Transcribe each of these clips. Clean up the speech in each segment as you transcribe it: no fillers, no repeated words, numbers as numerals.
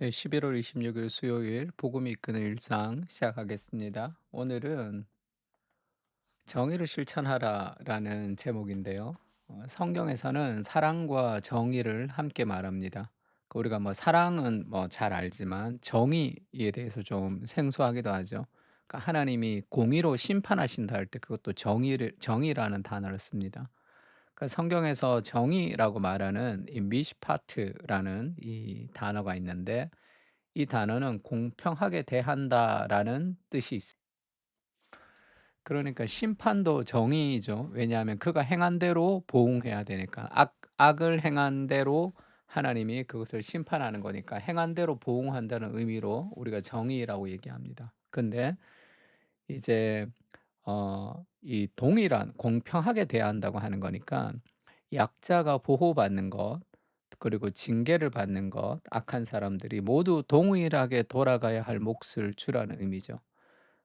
네, 11월 26일 수요일 복음이 이끄는 일상 시작하겠습니다. 오늘은 정의를 실천하라라는 제목인데요. 성경에서는 사랑과 정의를 함께 말합니다. 우리가 뭐 사랑은 뭐 잘 알지만 정의에 대해서 좀 생소하기도 하죠. 그러니까 하나님이 공의로 심판하신다 할 때 그것도 정의라는 단어를 씁니다. 그러니까 성경에서 정의라고 말하는 이 미시파트라는 이 단어가 있는데 이 단어는 공평하게 대한다라는 뜻이 있습니다. 그러니까 심판도 정의이죠. 왜냐하면 그가 행한 대로 보응해야 되니까. 악을 행한 대로 하나님이 그것을 심판하는 거니까 행한 대로 보응한다는 의미로 우리가 정의라고 얘기합니다. 근데 이제 이 동일한 공평하게 대한다고 하는 거니까 약자가 보호받는 것, 그리고 징계를 받는 것, 악한 사람들이 모두 동일하게 돌아가야 할 몫을 주라는 의미죠.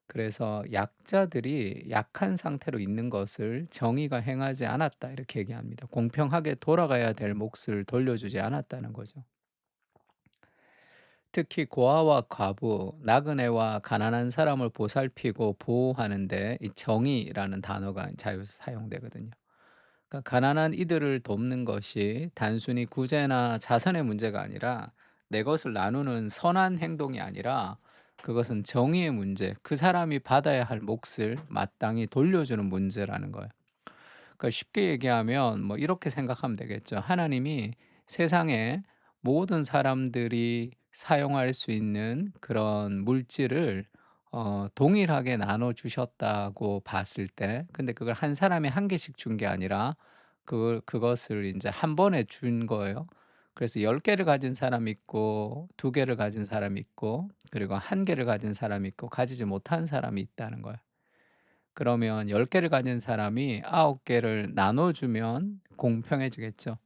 그래서 약자들이 약한 상태로 있는 것을 정의가 행하지 않았다 이렇게 얘기합니다. 공평하게 돌아가야 될 몫을 돌려주지 않았다는 거죠. 특히 고아와 과부, 나그네와 가난한 사람을 보살피고 보호하는데 이 정의라는 단어가 자주 사용되거든요. 그러니까 가난한 이들을 돕는 것이 단순히 구제나 자선의 문제가 아니라 내 것을 나누는 선한 행동이 아니라 그것은 정의의 문제, 그 사람이 받아야 할 몫을 마땅히 돌려주는 문제라는 거예요. 그러니까 쉽게 얘기하면 뭐 이렇게 생각하면 되겠죠. 하나님이 세상에 모든 사람들이 사용할 수 있는 그런 물질을 동일하게 나눠 주셨다고 봤을 때, 근데 그걸 한 사람이 한 개씩 준 게 아니라 그것을 이제 한 번에 준 거예요. 그래서 10 개를 가진 사람이 있고 2 개를 가진 사람이 있고 그리고 1 개를 가진 사람이 있고 가지지 못한 사람이 있다는 거예요. 그러면 10 개를 가진 사람이 9 개를 나눠 주면 공평해지겠죠.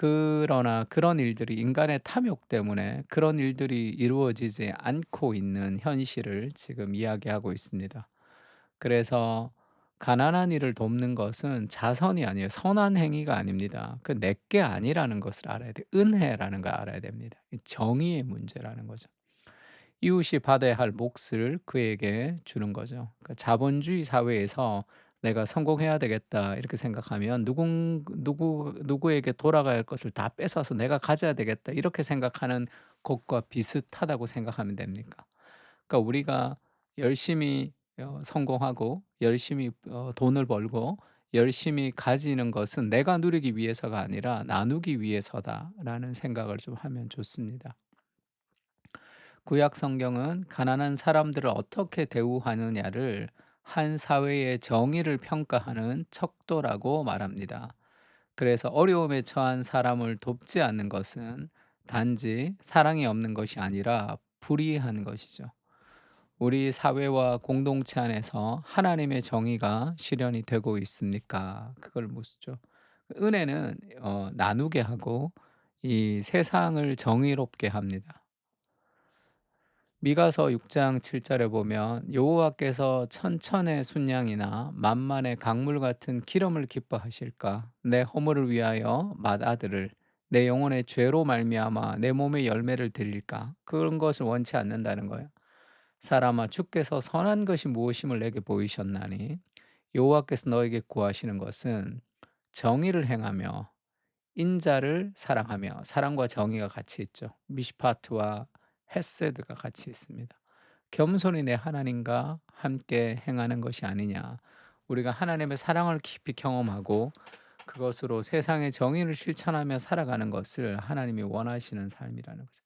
그러나 그런 일들이 인간의 탐욕 때문에 그런 일들이 이루어지지 않고 있는 현실을 지금 이야기하고 있습니다. 그래서 가난한 이를 돕는 것은 자선이 아니에요. 선한 행위가 아닙니다. 그 내게 아니라는 것을 알아야 돼요. 은혜라는 걸 알아야 됩니다. 이 정의의 문제라는 거죠. 이웃이 받아야 할 몫을 그에게 주는 거죠. 그러니까 자본주의 사회에서 '내가 성공해야 되겠다.' 이렇게 생각하면 누구에게 돌아가야 할 것을 다 뺏어서 '내가 가져야 되겠다.' 이렇게 생각하는 것과 비슷하다고 생각하면 됩니까? 그러니까 우리가 열심히 성공하고 열심히 돈을 벌고 열심히 가지는 것은 '내가 누리기 위해서가 아니라 나누기 위해서다.'라는 생각을 좀 하면 좋습니다. 구약 성경은 가난한 사람들을 어떻게 대우하느냐를 한 사회의 정의를 평가하는 척도라고 말합니다. 그래서 어려움에 처한 사람을 돕지 않는 것은 단지 사랑이 없는 것이 아니라 불의한 것이죠. 우리 사회와 공동체 안에서 하나님의 정의가 실현이 되고 있습니까? 그걸 묻죠. 은혜는 나누게 하고 이 세상을 정의롭게 합니다. 미가서 6장 7 절에 보면 여호와께서 천천의 순양이나 만만의 강물 같은 기름을 기뻐하실까? 내 허물을 위하여 맏아들을 내 영혼의 죄로 말미암아 내 몸의 열매를 드릴까? 그런 것을 원치 않는다는 거예요. 사람아 주께서 선한 것이 무엇임을 내게 보이셨나니 여호와께서 너에게 구하시는 것은 정의를 행하며 인자를 사랑하며 사랑과 정의가 같이 있죠. 미시파트와 헤세드가 같이 있습니다. 겸손히 내 하나님과 함께 행하는 것이 아니냐. 우리가 하나님의 사랑을 깊이 경험하고 그것으로 세상의 정의를 실천하며 살아가는 것을 하나님이 원하시는 삶이라는 거죠.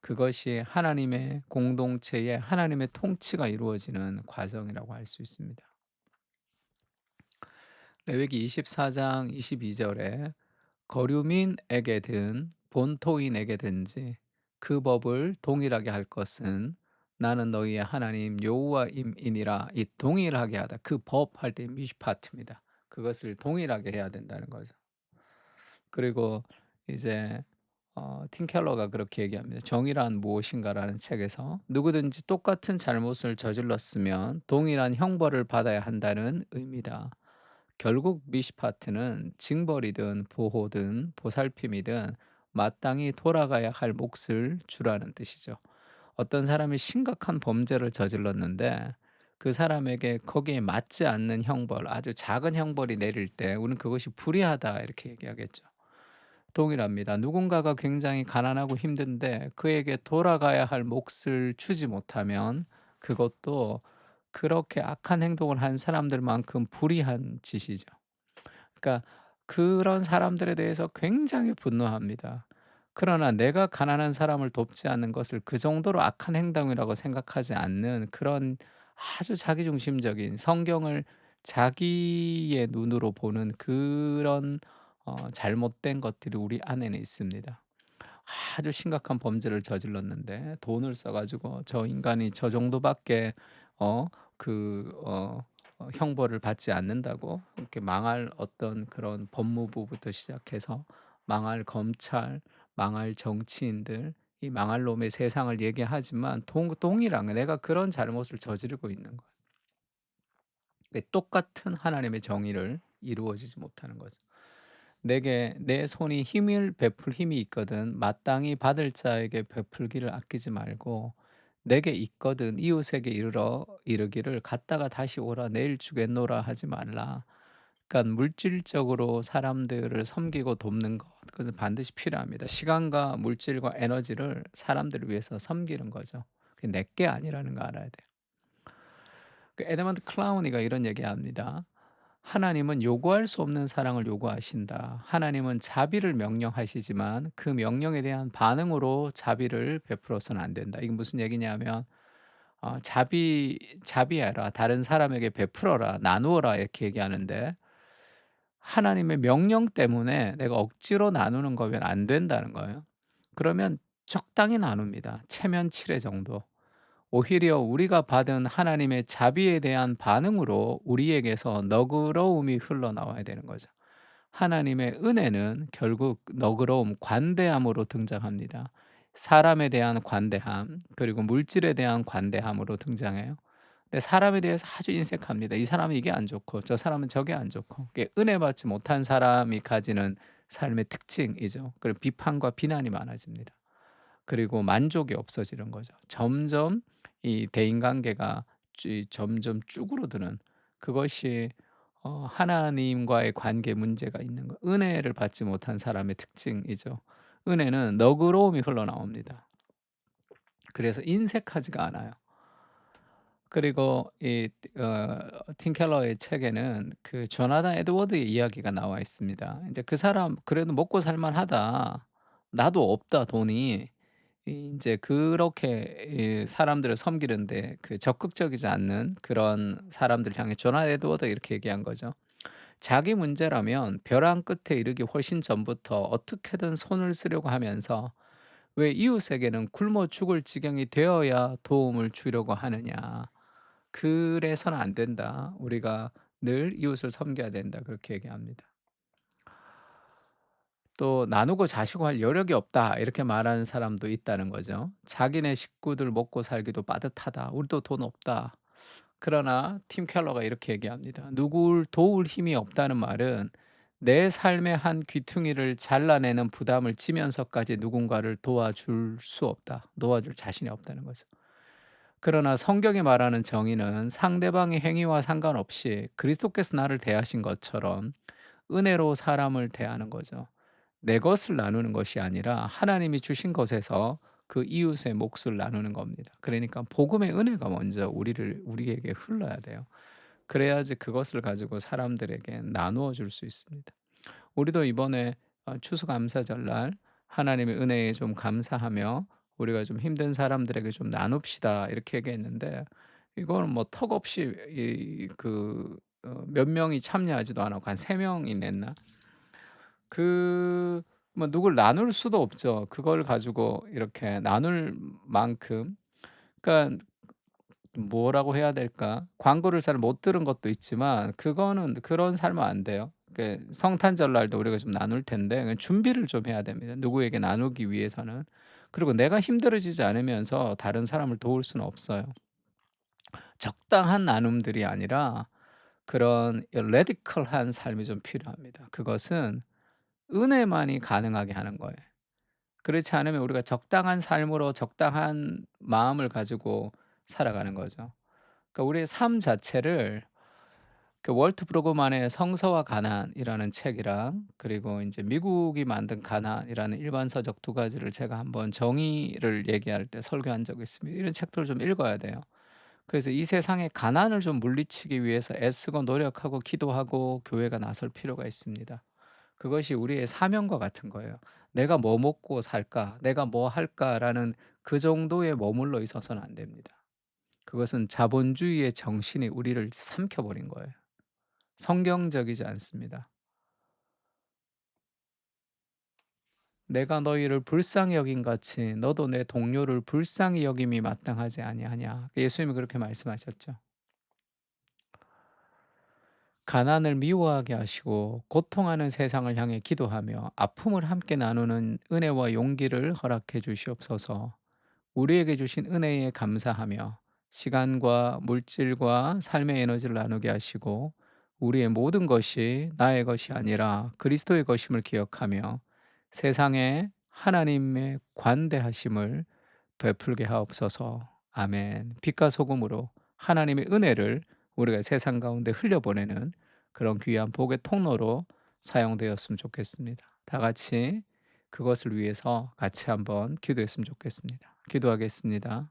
그것이 하나님의 공동체에 하나님의 통치가 이루어지는 과정이라고 할 수 있습니다. 레위기 24장 22절에 거류민에게든 본토인에게든지 그 법을 동일하게 할 것은 나는 너희의 하나님 여호와임이니라. 이 동일하게 하다. 그 법 할 때 미시파트입니다. 그것을 동일하게 해야 된다는 거죠. 그리고 이제 팀 켈러가 그렇게 얘기합니다. "정의란 무엇인가?"라는 책에서 "누구든지 똑같은 잘못을 저질렀으면 동일한 형벌을 받아야 한다는 의미다." 결국 미시파트는 징벌이든 보호든 보살핌이든 마땅히 돌아가야 할 몫을 주라는 뜻이죠. 어떤 사람이 심각한 범죄를 저질렀는데 그 사람에게 거기에 맞지 않는 형벌, 아주 작은 형벌이 내릴 때 우리는 그것이 불의하다 이렇게 얘기하겠죠. 동일합니다. 누군가가 굉장히 가난하고 힘든데 그에게 돌아가야 할 몫을 주지 못하면 그것도 그렇게 악한 행동을 한 사람들만큼 불의한 짓이죠. 그러니까 그런 사람들에 대해서 굉장히 분노합니다. 그러나 내가 가난한 사람을 돕지 않는 것을 그 정도로 악한 행동이라고 생각하지 않는 그런 아주 자기중심적인 성경을 자기의 눈으로 보는 그런 잘못된 것들이 우리 안에는 있습니다. 아주 심각한 범죄를 저질렀는데 돈을 써 가지고 '저 인간이 저 정도밖에 어 그 형벌을 받지 않는다고?' 이렇게 망할 어떤 그런 법무부부터 시작해서 망할 검찰, 망할 정치인들, 이 망할 놈의 세상을 얘기하지만 동일한 내가 그런 잘못을 저지르고 있는 거예요. 똑같은 하나님의 정의를 이루어지지 못하는 거죠. 내게 내 손이 힘을 베풀 힘이 있거든 마땅히 받을 자에게 베풀기를 아끼지 말고 내게 있거든 이웃에게 이르기를 갔다가 다시 오라 내일 주겠노라 하지 말라. 그러니까 물질적으로 사람들을 섬기고 돕는 것 그것은 반드시 필요합니다. 시간과 물질과 에너지를 사람들을 위해서 섬기는 거죠. 그게 내게 아니라는 거 알아야 돼요. 그 에드먼드 클라우니가 이런 얘기합니다. 하나님은 요구할 수 없는 사랑을 요구하신다. 하나님은 자비를 명령하시지만 그 명령에 대한 반응으로 자비를 베풀어서는 안 된다. 이게 무슨 얘기냐면 자비하라. 다른 사람에게 베풀어라. 나누어라. 이렇게 얘기하는데 하나님의 명령 때문에 내가 억지로 나누는 거면 안 된다는 거예요. 그러면 적당히 나눕니다. 체면치레 정도. 오히려 우리가 받은 하나님의 자비에 대한 반응으로 우리에게서 너그러움이 흘러나와야 되는 거죠. 하나님의 은혜는 결국 너그러움, 관대함으로 등장합니다. 사람에 대한 관대함, 그리고 물질에 대한 관대함으로 등장해요. 근데 사람에 대해서 아주 인색합니다. 이 사람은 이게 안 좋고 저 사람은 저게 안 좋고. 그게 은혜 받지 못한 사람이 가지는 삶의 특징이죠. 그리고 비판과 비난이 많아집니다. 그리고 만족이 없어지는 거죠. 점점 이 대인관계가 점점 쭈그러드는 그것이 하나님과의 관계 문제가 있는 거 은혜를 받지 못한 사람의 특징이죠. 은혜는 너그러움이 흘러나옵니다. 그래서 인색하지가 않아요. 그리고 이 팀 켈러의 책에는 그 조나단 에드워드의 이야기가 나와 있습니다. 이제 그 사람 그래도 먹고 살 만하다. 나도 없다 돈이. 인제 그렇게 사람들을 섬기는데 그 적극적이지 않는 그런 사람들을 향해 존 에드워드가 이렇게 얘기한 거죠. 자기 문제라면 벼랑 끝에 이르기 훨씬 전부터 어떻게든 손을 쓰려고 하면서 왜 이웃에게는 굶어 죽을 지경이 되어야 도움을 주려고 하느냐. 그래서는 안 된다. 우리가 늘 이웃을 섬겨야 된다. 그렇게 얘기합니다. 또 "나누고 자시고 할 여력이 없다." 이렇게 말하는 사람도 있다는 거죠. 자기네 식구들 먹고 살기도 빠듯하다. "우리도 돈 없다." 그러나 팀 켈러가 이렇게 얘기합니다. "누굴 도울 힘이 없다는 말은 내 삶의 한 귀퉁이를 잘라내는 부담을 지면서까지 누군가를 도와줄 수 없다. 도와줄 자신이 없다는 거죠. 그러나 성경이 말하는 정의는 상대방의 행위와 상관없이 그리스도께서 나를 대하신 것처럼 은혜로 사람을 대하는 거죠. 내 것을 나누는 것이 아니라 하나님이 주신 것에서 그 이웃의 몫을 나누는 겁니다. 그러니까 복음의 은혜가 먼저 우리에게 흘러야 돼요. 그래야지 그것을 가지고 사람들에게 나누어 줄 수 있습니다. 우리도 이번에 추수감사절날 하나님의 은혜에 좀 감사하며 우리가 좀 힘든 사람들에게 좀 나눕시다 이렇게 얘기했는데 이거는 뭐 턱없이 몇 명이 참여하지도 않았고 한 3 명이 냈나? 뭐 누굴 나눌 수도 없죠. 그걸 가지고 이렇게 나눌 만큼 그러니까 뭐라고 해야 될까? 광고를 잘 못 들은 것도 있지만 그거는 그런 살면 안 돼요. 성탄절 날도 우리가 좀 나눌 텐데 준비를 좀 해야 됩니다, 누구에게 나누기 위해서는. 그리고 내가 힘들어지지 않으면서 다른 사람을 도울 수는 없어요. 적당한 나눔들이 아니라 그런 레디컬한 삶이 좀 필요합니다. 그것은 은혜만이 가능하게 하는 거예요. 그렇지 않으면 우리가 적당한 삶으로 적당한 마음을 가지고 살아가는 거죠. 그러니까 우리의 삶 자체를 그 월트 브루그만의 성서와 가난이라는 책이랑 그리고 인제 미국이 만든 가난이라는 일반서적 두 가지를 제가 한번 정의를 얘기할 때 설교한 적이 있습니다. 이런 책들을 좀 읽어야 돼요. 그래서 이 세상의 가난을 좀 물리치기 위해서 애쓰고 노력하고 기도하고 교회가 나설 필요가 있습니다. 그것이 우리의 사명과 같은 거예요. '내가 뭐 먹고 살까? 내가 뭐 할까?'라는 그 정도에 머물러 있어서는 안 됩니다. 그것은 자본주의의 정신이 우리를 삼켜 버린 거예요. 성경적이지 않습니다. "내가 너희를 불쌍히 여긴 같이 너도 내 동료를 불쌍히 여김이 마땅하지 아니하냐." 예수님이 그렇게 말씀하셨죠. 가난을 미워하게 하시고 고통하는 세상을 향해 기도하며 아픔을 함께 나누는 은혜와 용기를 허락해 주시옵소서. 우리에게 주신 은혜에 감사하며 시간과 물질과 삶의 에너지를 나누게 하시고 우리의 모든 것이 나의 것이 아니라 그리스도의 것임을 기억하며 세상에 하나님의 관대하심을 베풀게 하옵소서. 아멘. 빛과 소금으로 하나님의 은혜를 우리가 세상 가운데 흘려보내는 그런 귀한 복의 통로로 사용되었으면 좋겠습니다. 다 같이 그것을 위해서 같이 한번 기도했으면 좋겠습니다. 기도하겠습니다.